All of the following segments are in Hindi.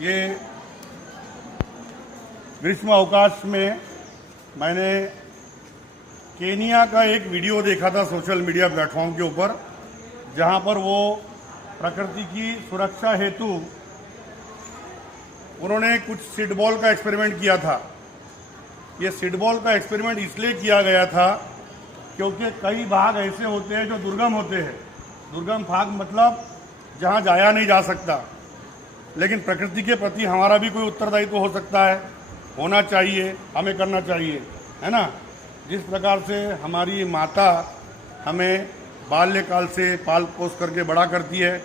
ये ग्रीष्म अवकाश में मैंने केनिया का एक वीडियो देखा था सोशल मीडिया प्लेटफॉर्म के ऊपर, जहां पर वो प्रकृति की सुरक्षा हेतु उन्होंने कुछ सीड बॉल का एक्सपेरिमेंट किया था। ये सीड बॉल का एक्सपेरिमेंट इसलिए किया गया था क्योंकि कई भाग ऐसे होते हैं जो दुर्गम होते हैं। दुर्गम भाग मतलब जहां जाया नहीं जा सकता, लेकिन प्रकृति के प्रति हमारा भी कोई उत्तरदायित्व हो सकता है, होना चाहिए, हमें करना चाहिए, है ना। जिस प्रकार से हमारी माता हमें बाल्यकाल से पाल पोस करके बड़ा करती है,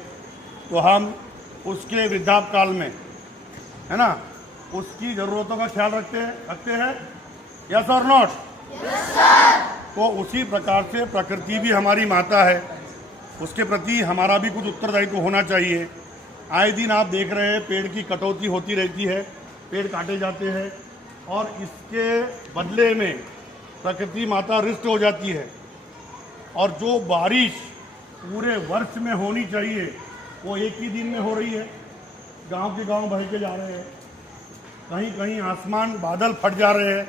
तो हम उसके वृद्धापकाल में, है ना, उसकी ज़रूरतों का ख्याल रखते हैं। यस और नॉट? तो उसी प्रकार से प्रकृति भी हमारी माता है, उसके प्रति हमारा भी कुछ उत्तरदायित्व होना चाहिए। आए दिन आप देख रहे हैं पेड़ की कटौती होती रहती है, पेड़ काटे जाते हैं और इसके बदले में प्रकृति माता रुष्ट हो जाती है, और जो बारिश पूरे वर्ष में होनी चाहिए वो एक ही दिन में हो रही है। गांव के गांव बह के जा रहे हैं, कहीं कहीं आसमान बादल फट जा रहे हैं,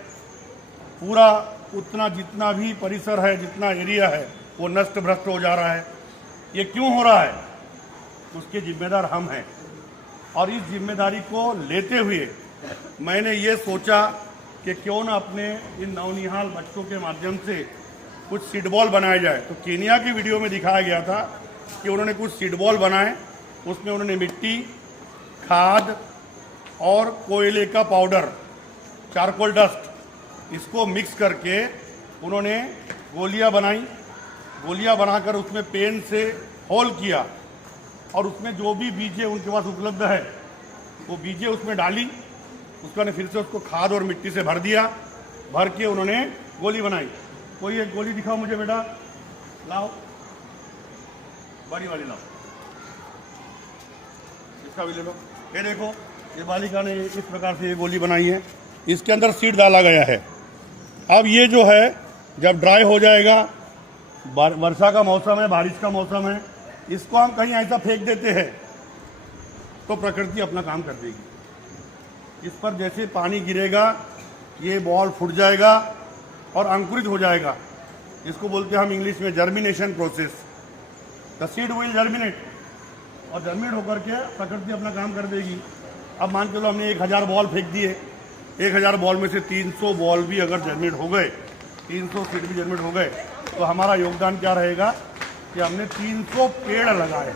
पूरा उतना जितना भी परिसर है, जितना एरिया है, वो नष्ट भ्रष्ट हो जा रहा है। ये क्यों हो रहा है? उसके जिम्मेदार हम हैं, और इस जिम्मेदारी को लेते हुए मैंने ये सोचा कि क्यों ना अपने इन नौनिहाल बच्चों के माध्यम से कुछ सीड बॉल बनाया जाए। तो केनिया की वीडियो में दिखाया गया था कि उन्होंने कुछ सीड बॉल बनाए, उसमें उन्होंने मिट्टी, खाद और कोयले का पाउडर, चारकोल डस्ट, इसको मिक्स करके उन्होंने गोलियां बनाई। गोलियां बनाकर उसमें पेन से होल किया और उसमें जो भी बीजें उनके पास उपलब्ध है वो बीजें उसमें डाली। उसका ने फिर से उसको खाद और मिट्टी से भर दिया, भर के उन्होंने गोली बनाई। कोई एक गोली दिखाओ मुझे बेटा, लाओ, बड़ी वाली लाओ, इसका भी ले लो। ये देखो, ये बालिका ने इस प्रकार से ये गोली बनाई है, इसके अंदर सीड डाला गया है। अब ये जो है जब ड्राई हो जाएगा, वर्षा का मौसम है, बारिश का मौसम है, इसको हम कहीं ऐसा फेंक देते हैं तो प्रकृति अपना काम कर देगी। इस पर जैसे पानी गिरेगा ये बॉल फूट जाएगा और अंकुरित हो जाएगा। इसको बोलते हैं हम इंग्लिश में germination process. The seed will germinate, और जर्मिनेट होकर के प्रकृति अपना काम कर देगी। अब मान के लो हमने 1000 बॉल फेंक दिए, 1000 बॉल में से 300 बॉल भी अगर जर्मिनेट हो गए, 300 सीड भी जर्मिनेट हो गए, तो हमारा योगदान क्या रहेगा कि हमने 300 पेड़ लगाए,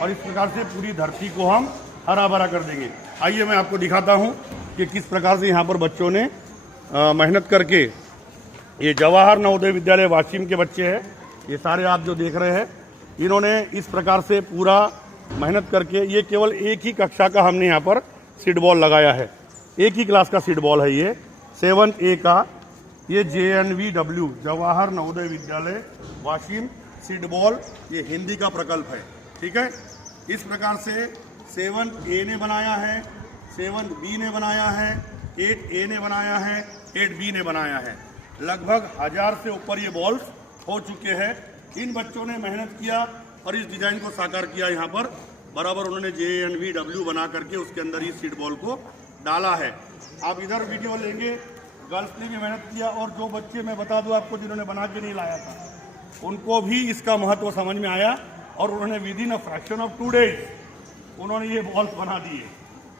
और इस प्रकार से पूरी धरती को हम हरा भरा कर देंगे। आइए मैं आपको दिखाता हूँ कि किस प्रकार से यहाँ पर बच्चों ने मेहनत करके, ये जवाहर नवोदय विद्यालय वाशिम के बच्चे हैं, ये सारे आप जो देख रहे हैं, इन्होंने इस प्रकार से पूरा मेहनत करके, ये केवल एक ही कक्षा का हमने यहाँ पर सीड बॉल लगाया है, एक ही क्लास का सीड बॉल है ये 7th A का। ये JNVW Jawahar Navodaya Vidyalaya Washim seed ball, ये हिंदी का प्रकल्प है, ठीक है। इस प्रकार से 7th A ने बनाया है, 7th B ने बनाया है, 8th A ने बनाया है, 8th B ने बनाया है। लगभग 1000 से ऊपर ये बॉल्स हो चुके हैं। इन बच्चों ने मेहनत किया और इस डिजाइन को साकार किया। यहाँ पर बराबर उन्होंने JNVW बना करके उसके अंदर ही सीड बॉल को डाला है। आप इधर वीडियो लेंगे, गर्ल्स ने भी मेहनत किया, और जो बच्चे मैं बता दूं आपको जिन्होंने बना के नहीं लाया था, उनको भी इसका महत्व समझ में आया, और उन्होंने within a fraction of 2 days उन्होंने ये बॉल्स बना दिए।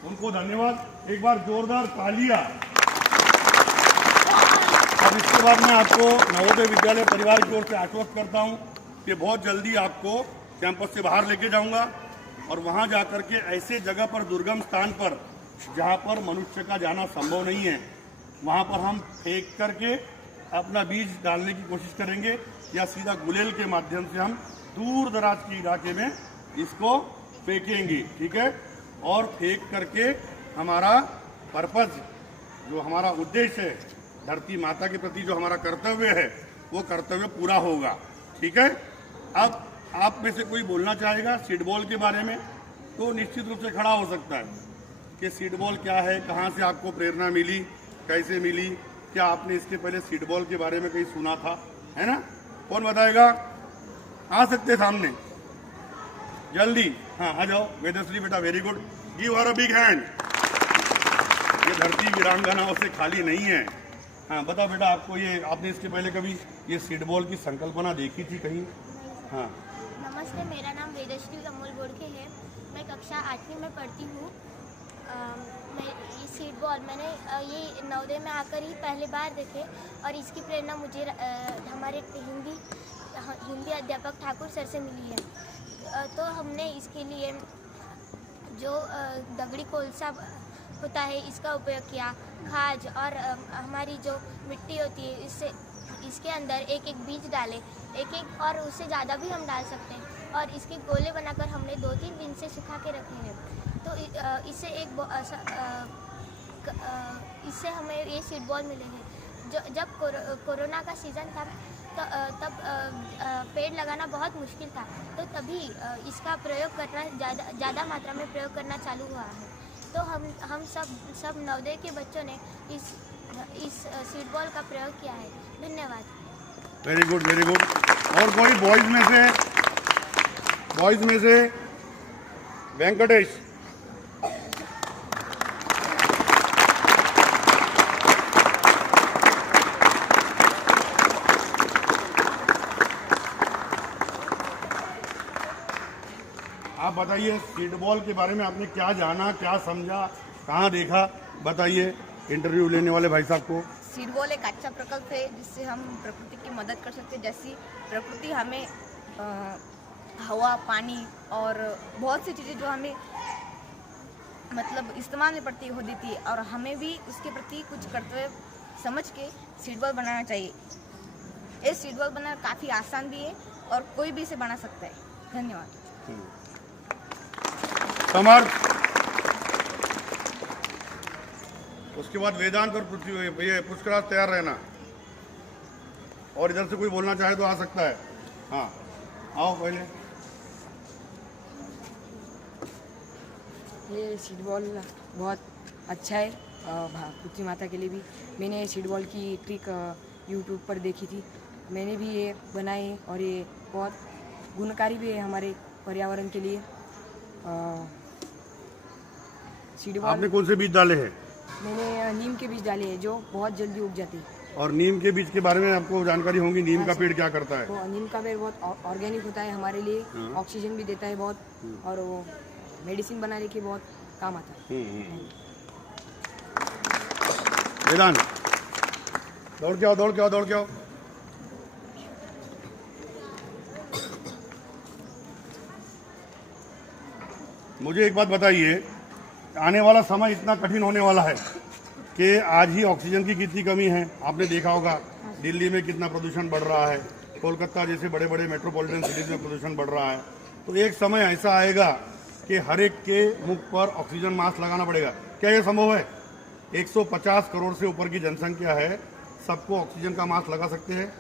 उनको धन्यवाद, एक बार जोरदार तालियां। अब इसके बाद मैं आपको नवोदय विद्यालय परिवार की ओर से आश्वस्त करता हूं कि बहुत जल्दी आपको कैंपस से बाहर लेके जाऊंगा, और वहां जाकर के ऐसे जगह पर, दुर्गम स्थान पर, जहां पर मनुष्य का जाना संभव नहीं है, वहां पर हम फेंक करके अपना बीज डालने की कोशिश करेंगे, या सीधा गुलेल के माध्यम से हम दूर दराज के इलाके में इसको फेंकेंगे, ठीक है। और फेंक करके हमारा पर्पज, जो हमारा उद्देश्य है, धरती माता के प्रति जो हमारा कर्तव्य है, वो कर्तव्य पूरा होगा, ठीक है। अब आप में से कोई बोलना चाहेगा सीड बॉल के बारे में, तो निश्चित रूप से खड़ा हो सकता है कि सीड बॉल क्या है, कहाँ से आपको प्रेरणा मिली, कैसे मिली, क्या आपने इसके पहले सीड बॉल के बारे में कहीं सुना था, है ना। कौन बताएगा? आ सकते सामने। जल्दी। हाँ आ जाओ वेदश्री बेटा, very good, give her a big hand. ये धरती वीरांगनाओं से खाली नहीं है। हाँ बताओ बेटा, आपको ये, आपने इसके पहले कभी ये सीड बॉल की संकल्पना देखी थी कहीं? हाँ। नमस्ते, मेरा नाम वेदश्री अमोल बोड़के है। मैं कक्षा 8वीं में पढ़ती हूँ। मैं ये सीड बॉल मैंने ये नवोदय में आकर ही पहली बार देखे और इसकी प्रेरणा मुझे हमारे हिंदी अध्यापक ठाकुर सर से मिली है। तो हमने इसके लिए जो दगड़ी कोलसा होता है इसका उपयोग किया, खाद और हमारी जो मिट्टी होती है इसके अंदर एक एक बीज डाले, एक एक, और उससे ज़्यादा भी हम डाल सकते हैं। और इसके गोले बनाकर हमने 2-3 दिन से सुखा के रखे हैं। तो इससे हमें ये सीड बॉल मिले हैं। जब कोरोना का सीज़न था तो तब पेड़ लगाना बहुत मुश्किल था, तो तभी इसका प्रयोग करना ज़्यादा मात्रा में प्रयोग करना चालू हुआ है। तो हम सब नवोदय के बच्चों ने इस सीड बॉल का प्रयोग किया है। धन्यवाद। Very good, very good. और कोई बॉयज में से वेंकटेश? आप बताइए, सीड बॉल के बारे में आपने क्या जाना, क्या समझा, कहाँ देखा, बताइए इंटरव्यू लेने वाले भाई साहब को। सीड बॉल एक अच्छा प्रकल्प है जिससे हम प्रकृति की मदद कर सकते हैं। जैसी प्रकृति हमें हवा, पानी और बहुत सी चीज़ें जो हमें मतलब इस्तेमाल में पड़ती हो देती है, और हमें भी उसके प्रति कुछ कर्तव्य समझ के सीड बॉल बनाना चाहिए। ये सीड बॉल बनाना काफ़ी आसान भी है और कोई भी इसे बना सकता है। धन्यवाद। समर्थ, उसके बाद वेदांत और पृथ्वी, ये पुष्कराज तैयार रहना। और इधर से कोई बोलना चाहे तो आ सकता है। हाँ आओ पहले। ये सीड बॉल बहुत अच्छा है पृथ्वी माता के लिए भी। मैंने सीड बॉल की ट्रिक यूट्यूब पर देखी थी, मैंने भी ये बनाई है और ये बहुत गुणकारी भी है हमारे पर्यावरण के लिए। सीड बॉल आपने कौन से बीज डाले हैं? मैंने नीम के बीज डाले हैं जो बहुत जल्दी उग जाते हैं। और नीम के बीज के बारे में आपको जानकारी होगी, नीम का पेड़ क्या करता है? वो नीम का पेड़ बहुत ऑर्गेनिक होता है हमारे लिए, ऑक्सीजन भी देता है बहुत, और वो मेडिसिन बनाने के बहुत काम आता है। वेदांत, दौड़ के आओ, दौड़ के आओ, दौड़ के आओ। मुझे एक बात बताइए, आने वाला समय इतना कठिन होने वाला है कि आज ही ऑक्सीजन की कितनी कमी है। आपने देखा होगा दिल्ली में कितना प्रदूषण बढ़ रहा है, कोलकाता जैसे बड़े बड़े मेट्रोपॉलिटन सिटीज में प्रदूषण बढ़ रहा है। तो एक समय ऐसा आएगा कि हर एक के मुख पर ऑक्सीजन मास्क लगाना पड़ेगा। क्या ये संभव है? 150 करोड़ से ऊपर की जनसंख्या है, सबको ऑक्सीजन का मास्क लगा सकते हैं?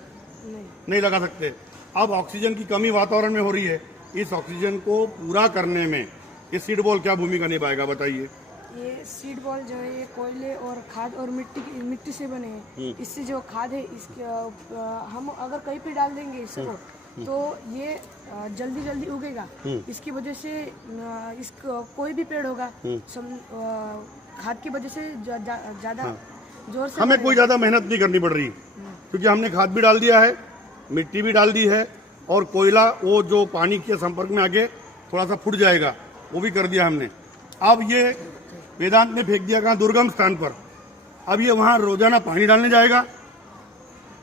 नहीं लगा सकते। अब ऑक्सीजन की कमी वातावरण में हो रही है, इस ऑक्सीजन को पूरा करने में ये सीड बॉल क्या भूमिका निभाएगा, बताइए। ये सीड बॉल जो है ये कोयले और खाद और मिट्टी से बने हैं। इससे जो खाद है इसके हम अगर कहीं पे डाल देंगे इसको तो ये जल्दी उगेगा। इसकी वजह से कोई भी पेड़ होगा खाद की वजह से ज्यादा जोर से हमें कोई ज्यादा मेहनत नहीं करनी पड़ रही, क्योंकि हमने खाद भी डाल दिया है, मिट्टी भी डाल दी है, और कोयला वो जो पानी के संपर्क में आके थोड़ा सा फूट जाएगा वो भी कर दिया हमने। अब ये वेदांत ने फेंक दिया कहाँ? दुर्गम स्थान पर। अब ये वहाँ रोजाना पानी डालने जाएगा,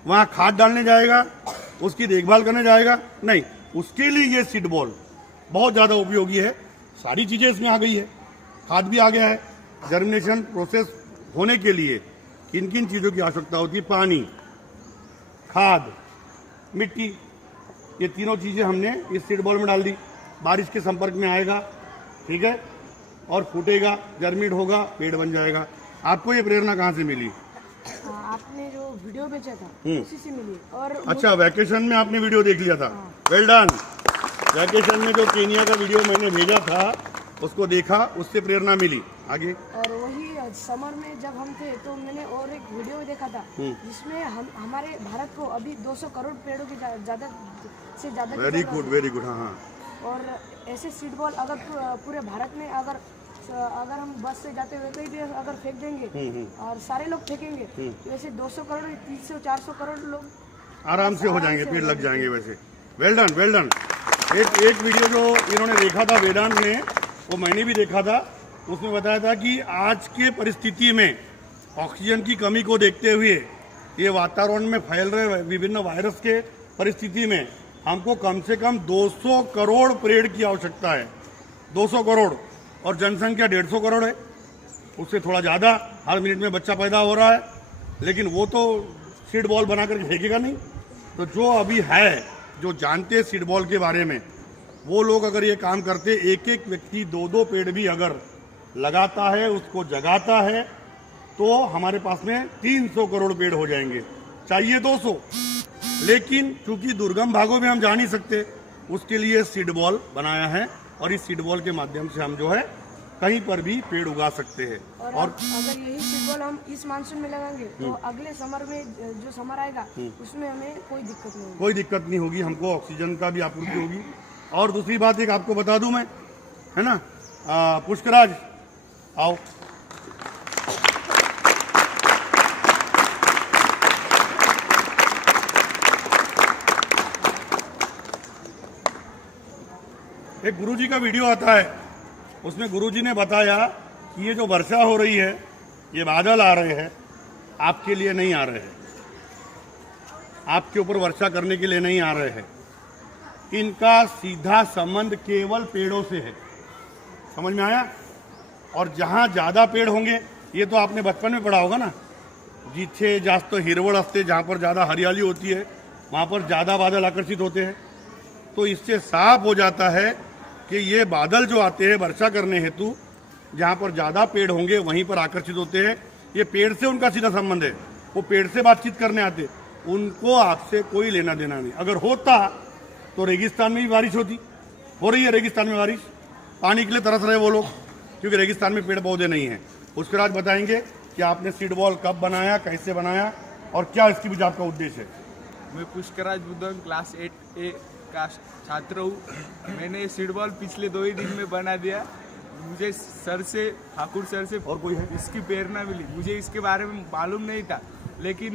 वहाँ खाद डालने जाएगा, उसकी देखभाल करने जाएगा? नहीं, उसके लिए ये सीड बॉल बहुत ज़्यादा उपयोगी है। सारी चीज़ें इसमें आ गई है, खाद भी आ गया है। जर्मिनेशन प्रोसेस होने के लिए किन किन चीज़ों की आवश्यकता होती है? पानी, खाद, मिट्टी, ये तीनों चीज़ें हमने इस सीड बॉल में डाल दी। बारिश के संपर्क में आएगा, ठीक है, और फूटेगा, जर्मिनेट होगा, पेड़ बन जाएगा। आपको ये प्रेरणा कहाँ से मिली? आपने जो वीडियो भेजा था उसी से मिली। और अच्छा, वैकेशन में आपने वीडियो देख लिया था? Well done. वैकेशन में जो केनिया का वीडियो मैंने भेजा था उसको देखा, उससे प्रेरणा मिली। आगे? और वही समर में जब हम थे तो मैंने और एक वीडियो देखा था जिसमें हमारे भारत को अभी 200 करोड़ पेड़ों की ज्यादा से ज्यादा। Very good, very good. हाँ हाँ, और ऐसे सीड बॉल अगर पूरे भारत में अगर हम बस से जाते हुए कहीं भी अगर फेंक देंगे और सारे लोग फेंकेंगे तो ऐसे 200 करोड़ 300-400 करोड़ लोग आराम से हो जाएंगे, पेड़ लग जाएंगे। वैसे वेल डन, वेल डन। एक वीडियो जो इन्होंने देखा था वेदांत ने, वो मैंने भी देखा था। उसमें बताया था कि आज के परिस्थिति में ऑक्सीजन की कमी को देखते हुए, ये वातावरण में फैल रहे विभिन्न वायरस के परिस्थिति में हमको कम से कम 200 करोड़ पेड़ की आवश्यकता है। 200 करोड़, और जनसंख्या 150 करोड़ है, उससे थोड़ा ज़्यादा। हर मिनट में बच्चा पैदा हो रहा है, लेकिन वो तो सीड बॉल बना करके फेंकेगा नहीं। तो जो अभी है, जो जानते हैं सीड बॉल के बारे में, वो लोग अगर ये काम करते, एक एक व्यक्ति 2-2 पेड़ भी अगर लगाता है, उसको जगाता है, तो हमारे पास में 300 करोड़ पेड़ हो जाएंगे। चाहिए 200, लेकिन चूंकि दुर्गम भागों में हम जा नहीं सकते, उसके लिए सीड बॉल बनाया है। और इस सीड बॉल के माध्यम से हम जो है कहीं पर भी पेड़ उगा सकते हैं। और अगर यही सीड बॉल हम इस मानसून में लगाएंगे तो अगले समर में, जो समर आएगा उसमें हमें कोई दिक्कत नहीं होगी। कोई दिक्कत नहीं होगी, हमको ऑक्सीजन का भी आपूर्ति होगी। और दूसरी बात एक आपको बता दूं मैं, है ना, पुष्कराज आओ। एक गुरुजी का वीडियो आता है, उसमें गुरुजी ने बताया कि ये जो वर्षा हो रही है, ये बादल आ रहे हैं, आपके लिए नहीं आ रहे हैं, आपके ऊपर वर्षा करने के लिए नहीं आ रहे हैं। इनका सीधा संबंध केवल पेड़ों से है। समझ में आया? और जहाँ ज़्यादा पेड़ होंगे, ये तो आपने बचपन में पढ़ा होगा ना, जिथे जास्त हिरवळ असते, जहाँ पर ज़्यादा हरियाली होती है वहाँ पर ज़्यादा बादल आकर्षित होते हैं। तो इससे साफ हो जाता है कि ये बादल जो आते हैं वर्षा करने हेतु, जहाँ पर ज़्यादा पेड़ होंगे वहीं पर आकर्षित होते हैं। ये पेड़ से उनका सीधा संबंध है, वो पेड़ से बातचीत करने आते, उनको आपसे कोई लेना देना नहीं। अगर होता तो रेगिस्तान में भी बारिश होती, हो रही है रेगिस्तान में बारिश, पानी के लिए तरस रहे वो लोग, क्योंकि रेगिस्तान में पेड़ पौधे नहीं हैं। उसके बाद बताएंगे कि आपने सीड बॉल कब बनाया, कैसे बनाया, और क्या इसकी भी आपका उद्देश्य है। मैं पुष्कराज बुद्धन क्लास 8A का छात्र हूँ। मैंने सीड बॉल पिछले 2 ही दिन में बना दिया। मुझे सर से, ठाकुर सर से और कोई है? इसकी प्रेरणा मिली। मुझे इसके बारे में मालूम नहीं था, लेकिन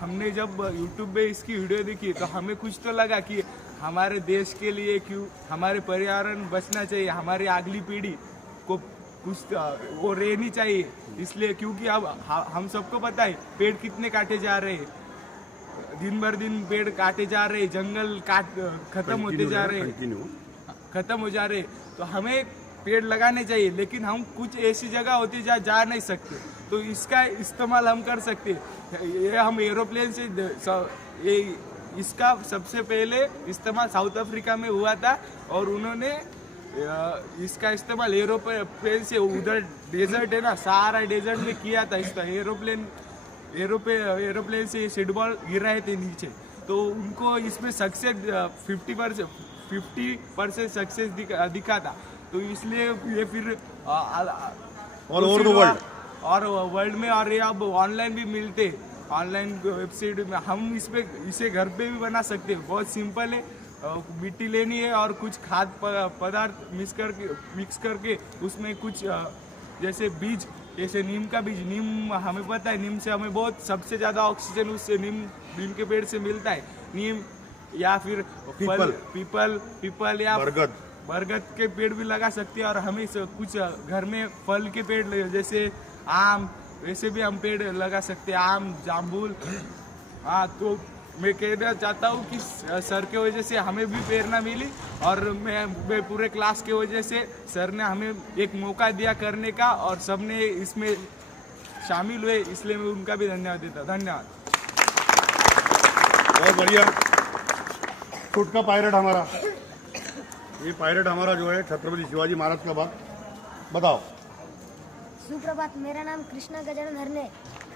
हमने जब यूट्यूब पे इसकी वीडियो देखी तो हमें कुछ तो लगा कि हमारे देश के लिए क्यों, हमारे पर्यावरण बचना चाहिए, हमारी अगली पीढ़ी को कुछ वो रहनी चाहिए। इसलिए क्योंकि अब हम सबको पता है पेड़ कितने काटे जा रहे हैं, दिन भर दिन पेड़ काटे जा रहे हैं, जंगल खत्म होते जा रहे हैं, खत्म हो जा रहे। तो हमें पेड़ लगाने चाहिए, लेकिन हम कुछ ऐसी जगह होती जहाँ जा नहीं सकते, तो इसका इस्तेमाल हम कर सकते। ये हम एरोप्लेन से, ये इसका सबसे पहले इस्तेमाल साउथ अफ्रीका में हुआ था, और उन्होंने इसका इस्तेमाल एरोप्लेन से, उधर डेजर्ट है ना, सहारा डेजर्ट में किया था। इसका एरोप्लेन से सीड बॉल गिर रहे थे नीचे, तो उनको इसमें सक्सेस 50% सक्सेस दिखा था। तो इसलिए ये फिर ऑल ओवर द वर्ल्ड, और वर्ल्ड में, और ये अब ऑनलाइन भी मिलते, ऑनलाइन वेबसाइट में हम इसे घर पे भी बना सकते हैं। बहुत सिंपल है, मिट्टी लेनी है और कुछ खाद पदार्थ मिक्स करके उसमें कुछ जैसे बीज, जैसे नीम का बीज, नीम हमें पता है, नीम से हमें बहुत सबसे ज़्यादा ऑक्सीजन उससे नीम के पेड़ से मिलता है। नीम या फिर पीपल या बरगद के पेड़ भी लगा सकते हैं। और हमें कुछ घर में फल के पेड़ जैसे आम, वैसे भी हम पेड़ लगा सकते हैं, आम, जामुन। हाँ, तो मैं कहना चाहता हूँ कि सर के वजह से हमें भी प्रेरणा मिली, और मैं पूरे क्लास के वजह से सर ने हमें एक मौका दिया करने का, और सबने इसमें शामिल हुए, इसलिए मैं उनका भी धन्यवाद देता। धन्यवाद। बहुत बढ़िया। छुटका पायलट हमारा, ये पायलट हमारा जो है छत्रपति शिवाजी महाराज का बात बताओ। सुप्रभात, मेरा नाम कृष्णा गजानन हरने,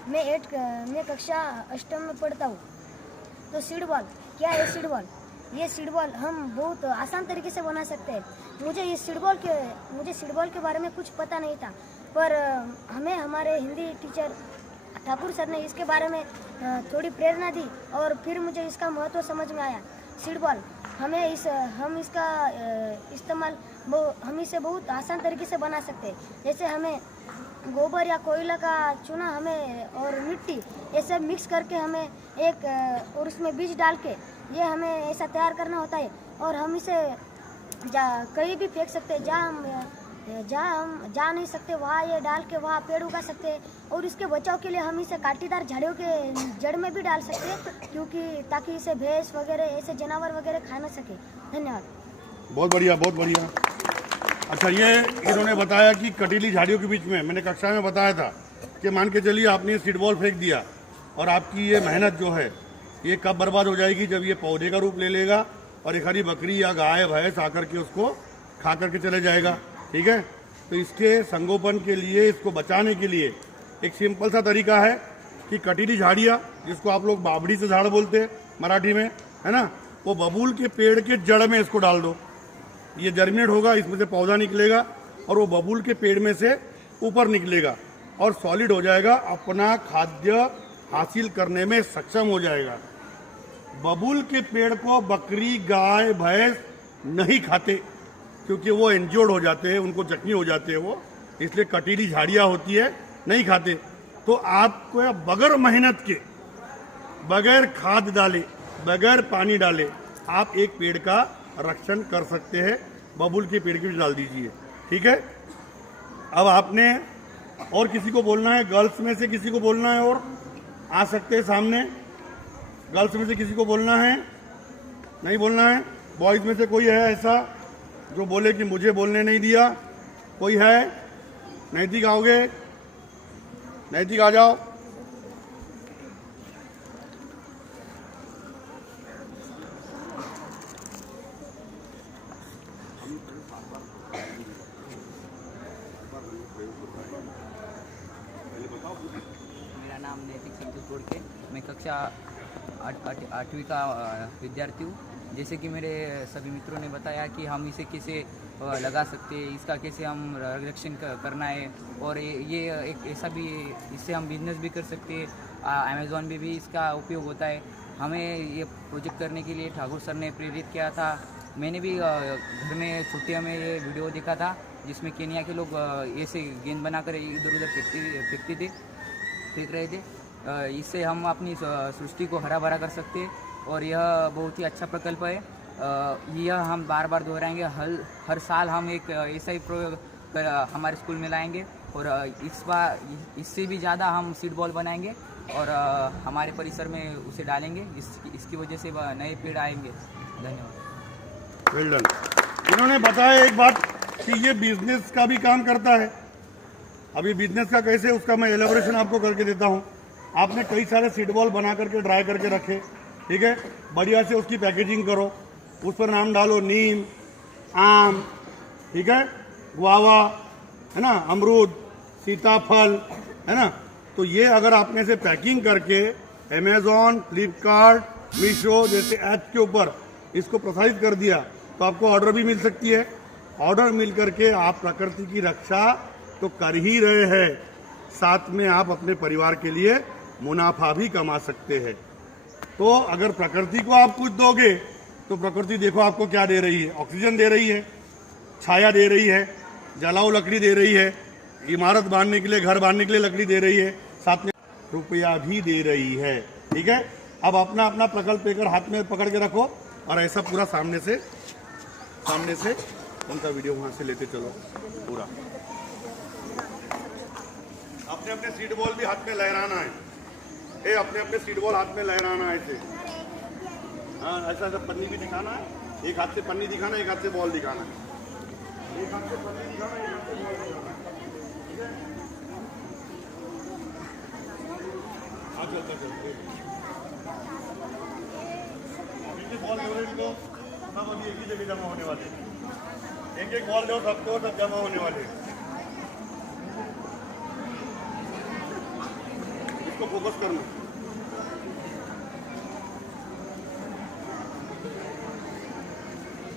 मैं कक्षा 8 में पढ़ता हूँ। तो सीड बॉल क्या है? सीड बॉल, ये सीड बॉल हम बहुत आसान तरीके से बना सकते हैं। मुझे सीड बॉल के बारे में कुछ पता नहीं था, पर हमें हमारे हिंदी टीचर ठाकुर सर ने इसके बारे में थोड़ी प्रेरणा दी, और फिर मुझे इसका महत्व समझ में आया। सीड बॉल हम इसका इस्तेमाल हम इसे बहुत आसान तरीके से बना सकते हैं। जैसे हमें गोबर या कोयला का चूना हमें और मिट्टी ये सब मिक्स करके हमें और उसमें बीज डाल के ये हमें ऐसा तैयार करना होता है। और हम इसे कहीं भी फेंक सकते हैं, जहाँ हम जा नहीं सकते वहाँ ये डाल के वहाँ पेड़ उगा सकते हैं। और इसके बचाव के लिए हम इसे कांटेदार झाड़ियों के जड़ में भी डाल सकते हैं, क्योंकि ताकि इसे भैंस वगैरह ऐसे जानवर वगैरह खा ना सके। धन्यवाद। बहुत बढ़िया, बहुत बढ़िया। अच्छा, ये इन्होंने बताया कि कटीली झाड़ियों के बीच में, मैंने कक्षा में बताया था कि मान के चलिए आपने सीड बॉल फेंक दिया और आपकी ये मेहनत जो है ये कब बर्बाद हो जाएगी, जब ये पौधे का रूप ले लेगा और एक हरी बकरी या गाय भैंस आकर के उसको खा करके चले जाएगा। ठीक है, तो इसके संगोपन के लिए, इसको बचाने के लिए एक सिंपल सा तरीका है कि कटीली झाड़ियाँ, जिसको आप लोग बाबड़ी से झाड़ बोलते हैं मराठी में, है ना, वो बबूल के पेड़ के जड़ में इसको डाल दो। ये जर्मिनेट होगा, इसमें से पौधा निकलेगा और वो बबूल के पेड़ में से ऊपर निकलेगा और सॉलिड हो जाएगा, अपना खाद्य हासिल करने में सक्षम हो जाएगा। बबूल के पेड़ को बकरी गाय भैंस नहीं खाते, क्योंकि वो इंज्योर्ड हो जाते हैं, उनको जख्मी हो जाते हैं वो, इसलिए कटीली झाड़ियाँ होती है, नहीं खाते। तो आपको बगैर मेहनत के, बगैर खाद डाले, बगैर पानी डाले आप एक पेड़ का रक्षण कर सकते हैं। बबूल के पेड़ की भी डाल दीजिए। ठीक है, अब आपने और किसी को बोलना है, गर्ल्स में से किसी को बोलना है और आ सकते हैं सामने। गर्ल्स में से किसी को बोलना है? नहीं बोलना है? बॉयज़ में से कोई है ऐसा जो बोले कि मुझे बोलने नहीं दिया? कोई है? नैतिक आओगे? नैतिक आ जाओ। मेरा नाम नैतिक संतोष गोड़के, मैं कक्षा 8वीं का विद्यार्थी हूँ। जैसे कि मेरे सभी मित्रों ने बताया कि हम इसे कैसे लगा सकते हैं, इसका कैसे हम रक्षण करना है, और ये एक ऐसा भी, इससे हम बिजनेस भी कर सकते हैं। अमेज़ॉन में भी इसका उपयोग होता है। हमें ये प्रोजेक्ट करने के लिए ठाकुर सर ने प्रेरित किया था। मैंने भी घर में छुट्टियों में ये वीडियो देखा था, जिसमें केनिया के लोग ऐसे गेंद बनाकर इधर उधर फेंक रहे थे। इससे हम अपनी सृष्टि को हरा भरा कर सकते हैं, और यह बहुत ही अच्छा प्रकल्प है। यह हम बार बार दोहराएंगे। हर साल हम एक ऐसा ही प्रयोग हमारे स्कूल में लाएंगे, और इस बार इससे भी ज़्यादा हम सीड बॉल बनाएंगे और हमारे परिसर में उसे डालेंगे। इसकी वजह से नए पेड़ आएंगे। धन्यवाद। Well done. इन्होंने बताया एक बात कि ये बिजनेस का भी काम करता है। अभी बिजनेस का कैसे, उसका मैं एलेबोरेशन आपको करके देता हूँ। आपने कई सारे सीड बॉल बना करके ड्राई करके रखे, ठीक है, बढ़िया से उसकी पैकेजिंग करो, उस पर नाम डालो नीम, आम, ठीक है, गुआवा, है ना, अमरूद, सीताफल, है ना। तो ये अगर आपने से पैकिंग करके अमेज़ॉन, फ्लिपकार्ट, मीशो जैसे ऐप के ऊपर इसको प्रसारित कर दिया तो आपको ऑर्डर भी मिल सकती है। ऑर्डर मिल करके आप प्रकृति की रक्षा तो कर ही रहे हैं, साथ में आप अपने परिवार के लिए मुनाफा भी कमा सकते हैं। तो अगर प्रकृति को आप कुछ दोगे तो प्रकृति देखो आपको क्या दे रही है, ऑक्सीजन दे रही है, छाया दे रही है, जलाऊ लकड़ी दे रही है, इमारत बांधने के लिए, घर बांधने के लिए लकड़ी दे रही है, साथ में रुपया भी दे रही है। ठीक है, अब अपना अपना प्रकल्प लेकर हाथ में पकड़ के रखो और ऐसा पूरा सामने से उनका वीडियो वहां से लेते चलो पूरा। अपने अपने सीड बॉल भी हाथ में लहराना है, अपने अपने सीड बॉल हाथ में लहराना है ऐसे। हाँ, ऐसा ऐसा पन्नी भी दिखाना है, एक हाथ से पन्नी दिखाना, एक हाथ से बॉल दिखाना है, एक हाथ से पन्नी दिखाना, एक हाथ से बॉल दिखाना। ठीक है, बॉल दो सब अभी एक ही जगह जमा होने वाले, एक एक बॉल दो सबको, सब जमा होने वाले। इसको फोकस करना।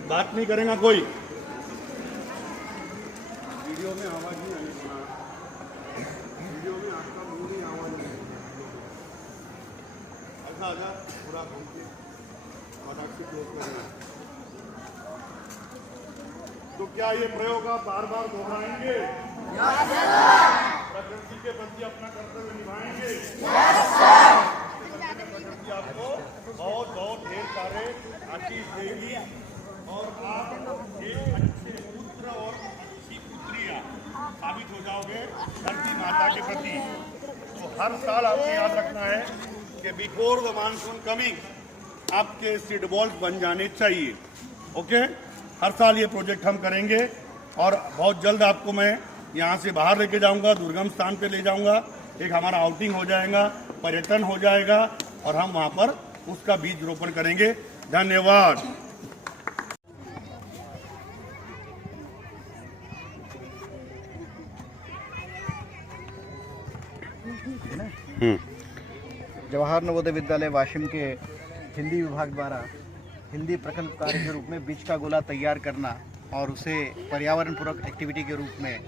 बात नहीं करेगा कोई, वीडियो में आवाज नहीं आने देना, वीडियो में आपका मुंह नहीं आवाज नहीं, ऐसा आजा पूरा घूम के तो क्या ये प्रयोग आप बार बार दोहराएंगे? प्रकृति के प्रति अपना कर्तव्य निभाएंगे? प्रकृति आपको बहुत बहुत ढेर सारे आशीष देगी और आप एक अच्छे पुत्र और अच्छी पुत्रियां साबित हो जाओगे धरती माता के प्रति। तो हर साल आपको याद रखना है कि बिफोर द मानसून कमिंग आपके सीड बॉल्स बन जाने चाहिए। ओके, हर साल ये प्रोजेक्ट हम करेंगे और बहुत जल्द आपको मैं यहाँ से बाहर लेके जाऊँगा, दुर्गम स्थान पे ले जाऊँगा। एक हमारा आउटिंग हो जाएगा, पर्यटन हो जाएगा और हम वहाँ पर उसका बीज रोपण करेंगे। धन्यवाद। जवाहर नवोदय विद्यालय वाशिम के हिंदी विभाग द्वारा हिंदी प्रकल्प कार्य के रूप में बीज का गोला तैयार करना और उसे पर्यावरण पूरक एक्टिविटी के रूप में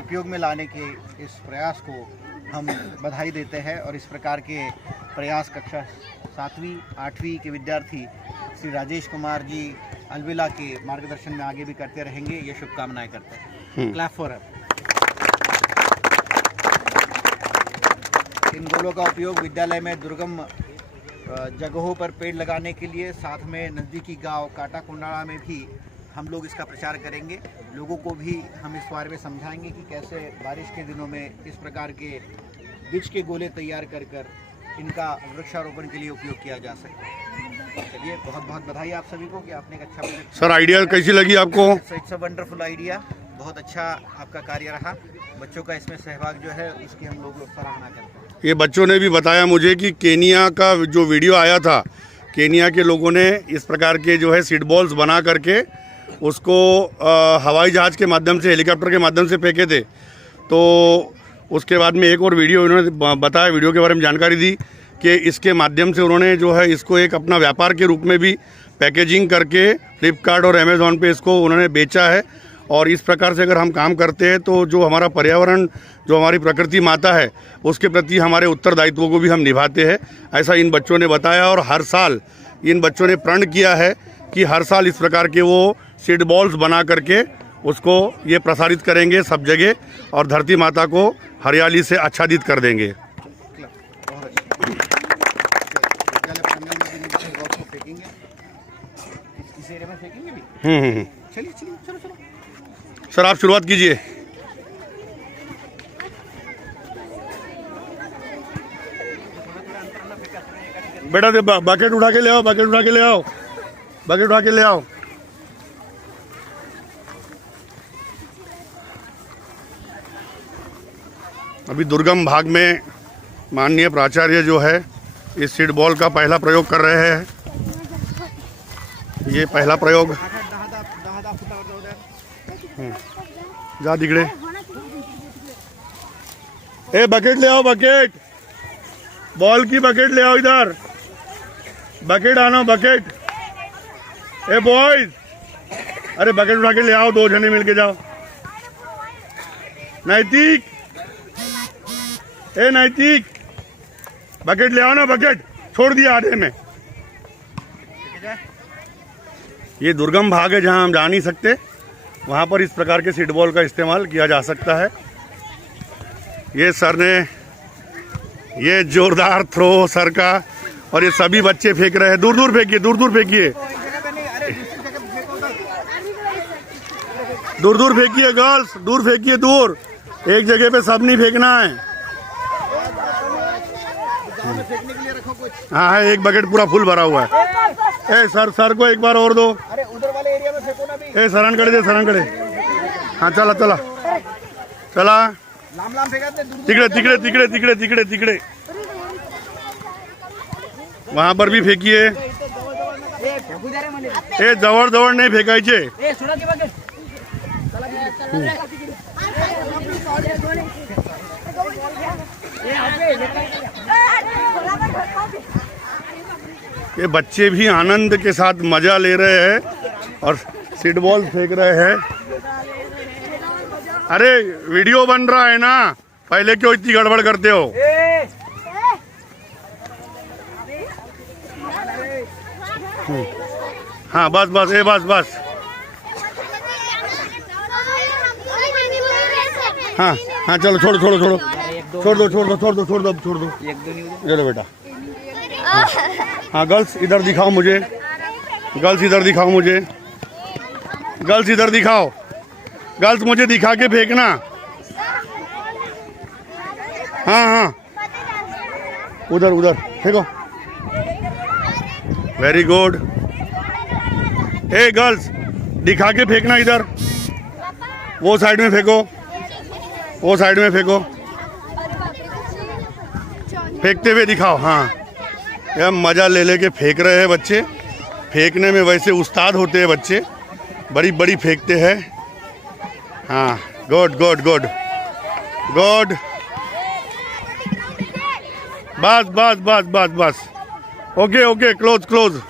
उपयोग में लाने के इस प्रयास को हम बधाई देते हैं और इस प्रकार के प्रयास कक्षा 7वीं 8वीं के विद्यार्थी श्री राजेश कुमार जी अलविला के मार्गदर्शन में आगे भी करते रहेंगे, ये शुभकामनाएं करते हैं। क्लैप फॉर इन गोलों का उपयोग विद्यालय में दुर्गम जगहों पर पेड़ लगाने के लिए, साथ में नज़दीकी गांव काटा कुंडाला में भी हम लोग इसका प्रचार करेंगे। लोगों को भी हम इस बारे में समझाएंगे कि कैसे बारिश के दिनों में इस प्रकार के बीज के गोले तैयार कर इनका वृक्षारोपण के लिए उपयोग किया जा सकता है। चलिए, बहुत बहुत बधाई आप सभी को कि आपने एक अच्छा प्रोजेक्ट। सर, आइडिया कैसी लगी आपको? इट्स अ वंडरफुल आइडिया, बहुत अच्छा आपका कार्य रहा। बच्चों का इसमें सहभाग जो है उसकी हम लोग सराहना करते हैं। ये बच्चों ने भी बताया मुझे कि केनिया का जो वीडियो आया था, केनिया के लोगों ने इस प्रकार के जो है सीड बॉल्स बना करके उसको हवाई जहाज़ के माध्यम से, हेलीकॉप्टर के माध्यम से फेंके थे। तो उसके बाद में एक और वीडियो उन्होंने बताया, वीडियो के बारे में जानकारी दी कि इसके माध्यम से उन्होंने जो है इसको एक अपना व्यापार के रूप में भी पैकेजिंग करके फ्लिपकार्ट और अमेज़ॉन पे इसको उन्होंने बेचा है। और इस प्रकार से अगर हम काम करते हैं तो जो हमारा पर्यावरण, जो हमारी प्रकृति माता है, उसके प्रति हमारे उत्तरदायित्वों को भी हम निभाते हैं, ऐसा इन बच्चों ने बताया। और हर साल इन बच्चों ने प्रण किया है कि हर साल इस प्रकार के वो सीड बॉल्स बना करके उसको ये प्रसारित करेंगे सब जगह और धरती माता को हरियाली से आच्छादित कर देंगे। चलिए चलिए, चलो चलो। सर, आप शुरुआत कीजिए। बेटा दे बकेट उठा के ले आओ, बकेट उठा के ले आओ, बकेट उठा के ले आओ। अभी दुर्गम भाग में माननीय प्राचार्य जो है इस सीड बॉल का पहला प्रयोग कर रहे हैं। ये पहला प्रयोग जा दिखड़े। ए बकेट ले आओ, बकेट, बॉल की बकेट ले आओ, इधर बकेट आना, बकेट। ए बॉयज, अरे बकेट उठा के ले आओ, 2 जने मिलके जाओ। नैतिक, ए नैतिक, बकेट ले आओ ना, बकेट छोड़ दिया आधे में। ये दुर्गम भाग है जहां हम जा नहीं सकते, वहाँ पर इस प्रकार के सीड बॉल का इस्तेमाल किया जा सकता है। ये सर ने ये जोरदार थ्रो सर का, और ये सभी बच्चे फेंक रहे हैं। दूर दूर फेंकिए, दूर दूर फेंकिए, दूर दूर फेंकिए गर्ल्स, दूर फेंकिए, दूर। एक जगह पे सब नहीं फेंकना है। हाँ है, एक बकेट पूरा फुल भरा हुआ है। ए सर को एक बार और दो। अरे उधर वाले एरिया में फेंको ना भी। ए सरण करे दे, सरण करे। हाँ चला चला चला, लाम लाम फेंका दे, तिकड़े तिकड़े तिकड़े तिकड़े तिकड़े तिकड़े, वहां पर भी फेंकिए। ए जवळ जवळ नहीं फेकायचे। ये बच्चे भी आनंद के साथ मजा ले रहे हैं और सीड बॉल फेंक रहे हैं। अरे वीडियो बन रहा है ना, पहले क्यों इतनी गड़बड़ करते हो? हाँ बस बस ये बस बस। हाँ हाँ चलो छोड़ो छोड़ो छोड़ो छोड़ दो छोड़ दो छोड़ दो छोड़ दो छोड़ दो। चलो बेटा। हाँ गर्ल्स इधर दिखाओ मुझे, गर्ल्स इधर दिखाओ मुझे, गर्ल्स इधर दिखाओ, गर्ल्स मुझे दिखा के फेंकना। हाँ हाँ उधर उधर फेंको। Very good. ए गर्ल्स दिखा के फेंकना इधर, वो साइड में फेंको, वो साइड में फेंको, फेंकते हुए दिखाओ। हाँ यार मज़ा ले लेके फेंक रहे हैं बच्चे, फेंकने में वैसे उस्ताद होते हैं बच्चे, बड़ी बड़ी फेंकते हैं। हाँ गुड गुड गुड गुड। बस बस बस बस बस। Okay okay close close.